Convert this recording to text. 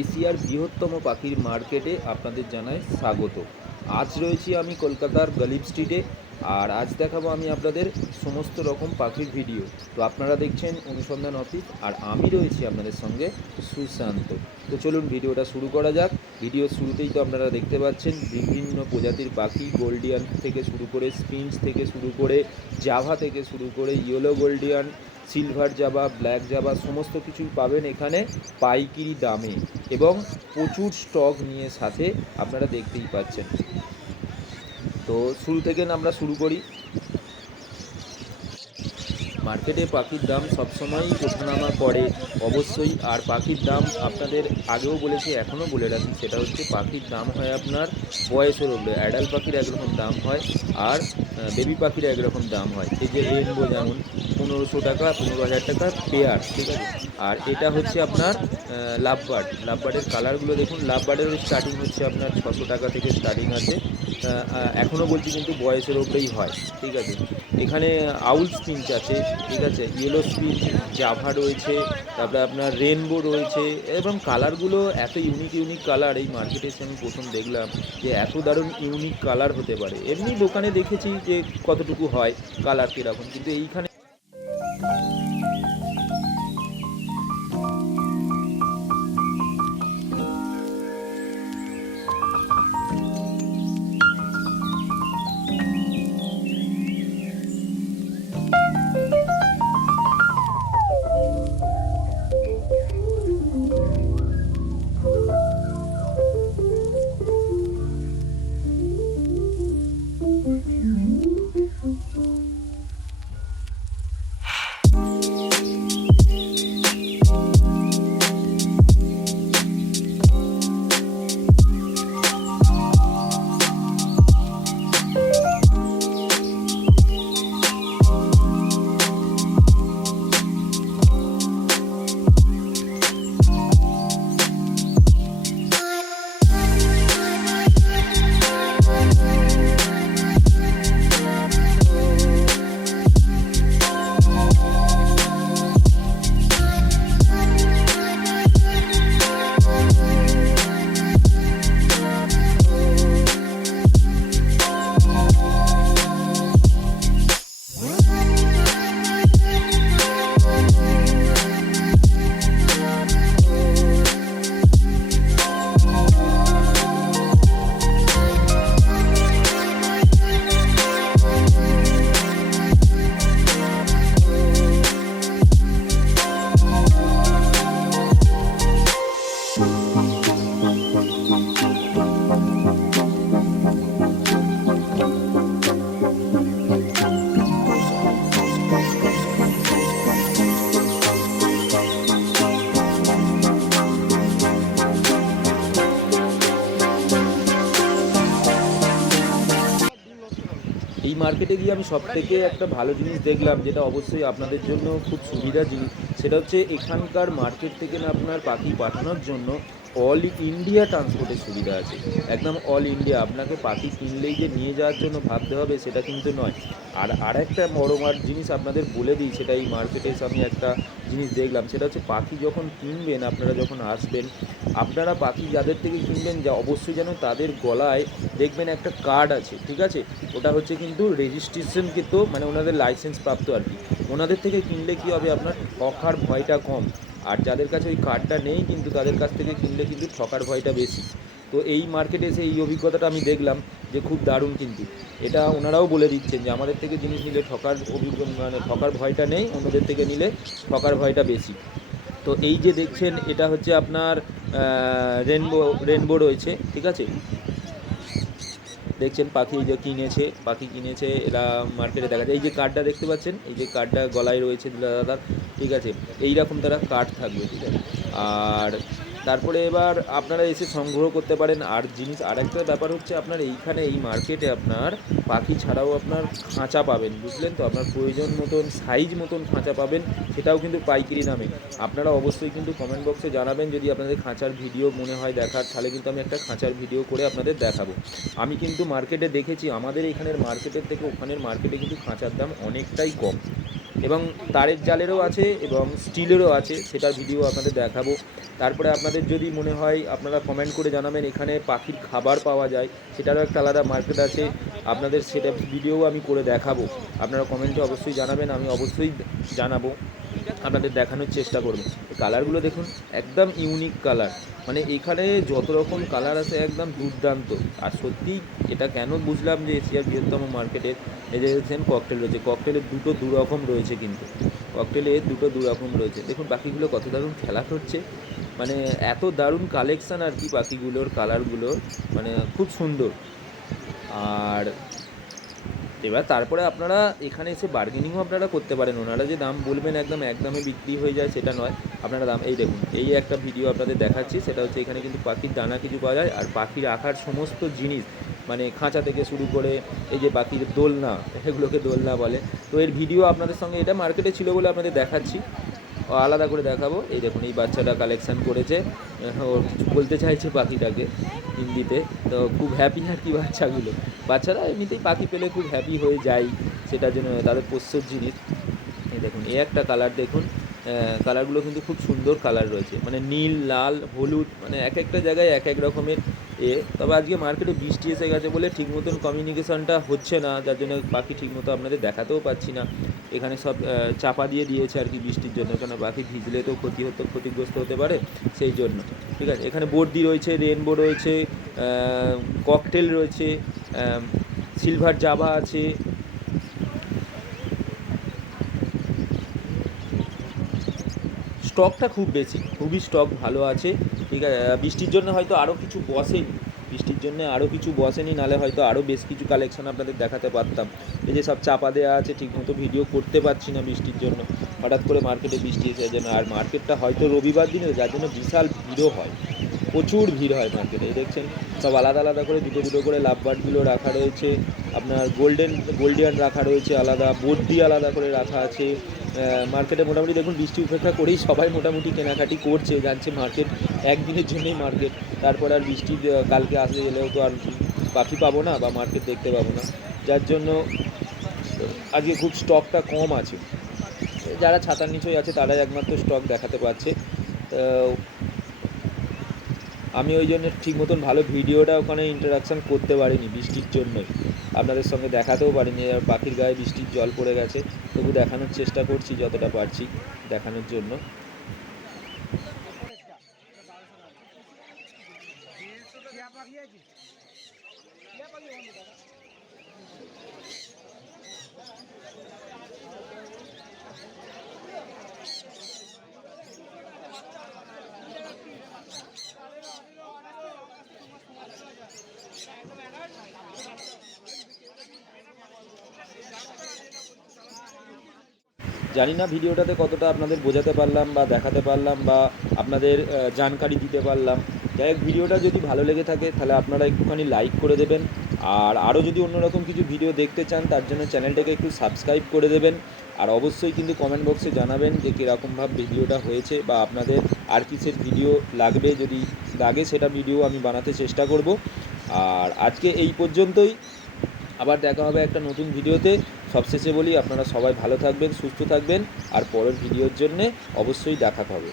এশিয়ার বৃহত্তম পাখির মার্কেটে আপনাদের জানাই স্বাগত। আজ রয়েছি আমি কলকাতার গালিব স্ট্রিটে, আর আজ দেখাবো আমি আপনাদের সমস্ত রকম পাখির ভিডিও। তো আপনারা দেখছেন অনুসন্ধান অফিস, আর আমি রয়েছি আপনাদের সঙ্গে সুশান্ত। তো চলুন ভিডিওটা শুরু করা যাক। ভিডিওর শুরুতেই তো আপনারা দেখতে পাচ্ছেন বিভিন্ন প্রজাতির পাখি, গোল্ডিয়ান থেকে শুরু করে স্পিঞ্চ থেকে শুরু করে জাভা থেকে শুরু করে yellow Gouldian, silver Java, black Java সমস্ত কিছুই পাবেন এখানে পাইকারি দামে এবং প্রচুর স্টক নিয়ে সাথে আপনারা দেখতেই পাচ্ছেন। তো শুরু থেকে আমরা শুরু করি। মার্কেটে পাখির দাম সবসময়ই ওঠানামা করে অবশ্যই, আর পাখির দাম আপনাদের আগেও বলেছি এখনও বলে রাখি, সেটা হচ্ছে পাখির দাম হয় আপনার বয়সের উপরে। অ্যাডাল্ট পাখির একরকম দাম হয় আর বেবি পাখির একরকম দাম হয়। এই যে রেনবো যেমন 1500 টাকা, 15,000 টাকা পেয়ার, ঠিক আছে। আর এটা হচ্ছে আপনার লাভবার্ডের কালারগুলো দেখুন। লাভবার্ডের স্টার্টিং হচ্ছে আপনার 600 টাকা থেকে স্টার্টিং আছে। এখনও বলছি কিন্তু বয়সের ওপরেই হয়, ঠিক আছে। এখানে আউল স্পিঞ্চ আছে, ঠিক আছে, ইয়েলো স্পিঞ্চ, জাভা রয়েছে, তারপরে আপনার রেনবো রয়েছে, এবং কালারগুলো এত ইউনিক কালার এই মার্কেটে এসে আমি প্রথম দেখলাম যে এত দারুণ ইউনিক কালার হতে পারে। এমনি দোকানে দেখেছি যে কতটুকু হয় কালার কীরকম, কিন্তু এইখানে এই মার্কেটে গিয়ে আমি সবথেকে একটা ভালো জিনিস দেখলাম, যেটা অবশ্যই আপনাদের জন্য খুব সুবিধার জিনিস। সেটা হচ্ছে এখানকার মার্কেট থেকে না আপনার পাখি পাঠানোর জন্য অল ইন্ডিয়া ট্রান্সপোর্টের সুবিধা আছে। একদম অল ইন্ডিয়া। আপনাকে পাখি কিনলেই যে নিয়ে যাওয়ার জন্য ভাবতে হবে সেটা কিন্তু নয়। আর একটা বড় জিনিস আপনাদের বলে দিই, সেটা এই মার্কেটে এসে আমি একটা জিনিস দেখলাম, সেটা হচ্ছে পাখি যখন কিনবেন, আপনারা যখন আসবেন, আপনারা পাখি যাদের থেকে কিনবেন যা অবশ্যই যেন তাদের গলায় দেখবেন একটা কার্ড আছে, ঠিক আছে। ওটা হচ্ছে কিন্তু রেজিস্ট্রেশন, কিন্তু মানে ওনাদের লাইসেন্স প্রাপ্ত আর কি। ওনাদের থেকে কিনলে কী হবে, আপনার ঠকার ভয়টা কম। আর যাদের কাছে ওই কার্ডটা নেই কিন্তু তাদের কাছ থেকে কিনলে কিন্তু ঠকার ভয়টা বেশি। তো এই মার্কেটে এসে এই অভিজ্ঞতাটা আমি দেখলাম যে খুব দারুণ। কিন্তু এটা ওনারাও বলে দিচ্ছেন যে আমাদের থেকে জিনিস নিলে ঠকার ভয়টা নেই, অন্যদের থেকে নিলে ঠকার ভয়টা বেশি। তো এই যে দেখছেন এটা হচ্ছে আপনার রেনবো রয়েছে, ঠিক আছে। দেখছেন পাখি কিনেছে এরা মার্কেটে দেখা যায়। এই যে কার্ডটা দেখতে পাচ্ছেন, এই যে কার্ডটা গলায় রয়েছে দাদা, ঠিক আছে। এইরকম তারা কার্ড থাকবে, ঠিক আছে। আর তারপরে এবার আপনারা এসে সংগ্রহ করতে পারেন। আর আরেকটা ব্যাপার হচ্ছে আপনার এইখানে এই মার্কেটে আপনার পাখি ছাড়াও আপনার খাঁচা পাবেন, বুঝলেন তো। আপনার প্রয়োজন মতন সাইজ মতন খাঁচা পাবেন, সেটাও কিন্তু পাইকারি দামে। আপনারা অবশ্যই কিন্তু কমেন্ট বক্সে জানাবেন যদি আপনাদের খাঁচার ভিডিও মনে হয় দেখার, তাহলে কিন্তু আমি একটা খাঁচার ভিডিও করে আপনাদের দেখাবো। আমি কিন্তু মার্কেটে দেখেছি আমাদের এখানের মার্কেটের থেকে ওখানের মার্কেটে কিন্তু খাঁচার দাম অনেকটাই কম, এবং তারের জালেরও আছে এবং স্টিলেরও আছে, সেটার ভিডিও আপনাদের দেখাবো। তারপরে আপনাদের যদি মনে হয় আপনারা কমেন্ট করে জানাবেন এখানে পাখির খাবার পাওয়া যায়, সেটারও একটা আলাদা মার্কেট আছে, আপনাদের সেটা ভিডিও আমি করে দেখাবো। আপনারা কমেন্টে অবশ্যই জানাবেন, আমি অবশ্যই জানাবো, আপনাদের দেখানোর চেষ্টা করব। কালারগুলো দেখুন, একদম ইউনিক কালার, মানে এখানে যত রকম কালার আছে একদম দুর্দান্ত। আর সত্যি এটা কেন বুঝলাম যে এশিয়ার বৃহত্তম মার্কেটের, এই যে দেখছেন ককটেল রয়েছে, ককটেলের দু রকম রয়েছে, কিন্তু ককটেলের দু রকম রয়েছে। দেখুন পাখিগুলো কত দারুণ খেলা করছে, মানে এত দারুণ কালেকশান আর কি পাখিগুলোর, কালারগুলোর মানে খুব সুন্দর। আর এবার তারপরে আপনারা এখানে এসে বার্গেনিংও আপনারা করতে পারেন, ওনারা যে দাম বলবেন একদম একদমে বিক্রি হয়ে যায় সেটা নয়, আপনারা দাম, এই দেখুন এই একটা ভিডিও আপনাদের দেখাচ্ছি, সেটা হচ্ছে এখানে কিন্তু পাখির দানা কিছু পাওয়া যায়, আর পাখি রাখার সমস্ত জিনিস, মানে খাঁচা থেকে শুরু করে এই যে পাখির দোলনা, এগুলোকে দোলনা বলে, তো এর ভিডিও আপনাদের সঙ্গে, এটা মার্কেটে ছিল বলে আপনাদের দেখাচ্ছি, আলাদা করে দেখাবো। এই দেখুন এই বাচ্চাটা কালেকশান করেছে, ও কিছু বলতে চাইছে পাখিটাকে হিন্দিতে, তো খুব হ্যাপি আর কি বাচ্চারা এমনিতেই পাখি পেলে খুব হ্যাপি হয়ে যায়, সেটার জন্য তাদের পোষ্যর জিনিস। এই দেখুন এই একটা কালার দেখুন, কালারগুলো কিন্তু খুব সুন্দর কালার রয়েছে, মানে নীল, লাল, হলুদ, মানে এক একটা জায়গায় এক এক রকমের তবে আজকে মার্কেটে বৃষ্টি এসে গেছে বলে ঠিক মতন কমিউনিকেশনটা হচ্ছে না, যার জন্য পাখি ঠিক মতো আপনাদের দেখাতেও পাচ্ছি না। এখানে সব চাপা দিয়েছে আর কি বৃষ্টির জন্য, কারণ পাখি ভিজলে তো ক্ষতিগ্রস্ত হতে পারে, সেই জন্য। ঠিক আছে, এখানে বর্দি রয়েছে, রেনবো রয়েছে, ককটেল রয়েছে, সিলভার জাভা আছে, স্টকটা খুব বেশি, খুবই স্টক ভালো আছে। ঠিক আছে, বৃষ্টির জন্য হয়তো আরও কিছু বসেনি, নাহলে হয়তো আরও বেশ কিছু কালেকশন আপনাদের দেখাতে পারতাম। এই যে সব চাপা দেওয়া আছে, ঠিকমতো ভিডিও করতে পারছি না বৃষ্টির জন্য, হঠাৎ করে মার্কেটে বৃষ্টি এসে জন্য, আর মার্কেটটা হয়তো রবিবার দিনে, যার জন্য বিশাল ভিড়ও হয়, প্রচুর ভিড় হয় মার্কেটে। এই দেখছেন সব আলাদা আলাদা করে দুটো করে লাভবার্ডগুলো রাখা রয়েছে, আপনার গোল্ডিয়ান রাখা রয়েছে আলাদা, বর্দি আলাদা করে রাখা আছে। মার্কেটে মোটামুটি দেখুন বৃষ্টি উপেক্ষা করেই সবাই মোটামুটি কেনাকাটি করছে, জানছে মার্কেট একদিনের জন্যই মার্কেট, তারপর আর বৃষ্টি কালকে আসতে গেলেও তো আর পাখি পাবো না বা মার্কেট দেখতে পাবো না, যার জন্য আজকে খুব স্টকটা কম আছে। যারা ছাতার নিচেই আছে তারাই একমাত্র স্টক দেখাতে পারছে। আমি ওই জন্য ঠিক মতন ভালো ভিডিওটা ওখানে ইন্টারাকশান করতে পারিনি বৃষ্টির জন্যই, আপনাদের সঙ্গে দেখাতেও পারিনি, আর পাখির গায়ে বৃষ্টির জল পড়ে গেছে, তবু দেখানোর চেষ্টা করছি যতটা পারছি দেখানোর জন্য। জানি না ভিডিওটাতে কতটা আপনাদের বোঝাতে পারলাম বা দেখাতে পারলাম বা আপনাদের জানকারি দিতে পারলাম। যাই হোক, ভিডিওটা যদি ভালো লেগে থাকে তাহলে আপনারা একটুখানি লাইক করে দেবেন, আর আরও যদি অন্যরকম কিছু ভিডিও দেখতে চান তার জন্য চ্যানেলটাকে একটু সাবস্ক্রাইব করে দেবেন। আর অবশ্যই কিন্তু কমেন্ট বক্সে জানাবেন যে কীরকমভাবে ভিডিওটা হয়েছে বা আপনাদের আর কিসের ভিডিও লাগবে, যদি লাগে সেটা ভিডিও আমি বানাতে চেষ্টা করব। আর আজকে এই পর্যন্তই, আবার দেখা হবে একটা নতুন ভিডিওতে। সবশেষে বলি আপনারা সবাই ভালো থাকবেন, সুস্থ থাকবেন, আর পরের ভিডিওর জন্যে অবশ্যই দেখা হবে।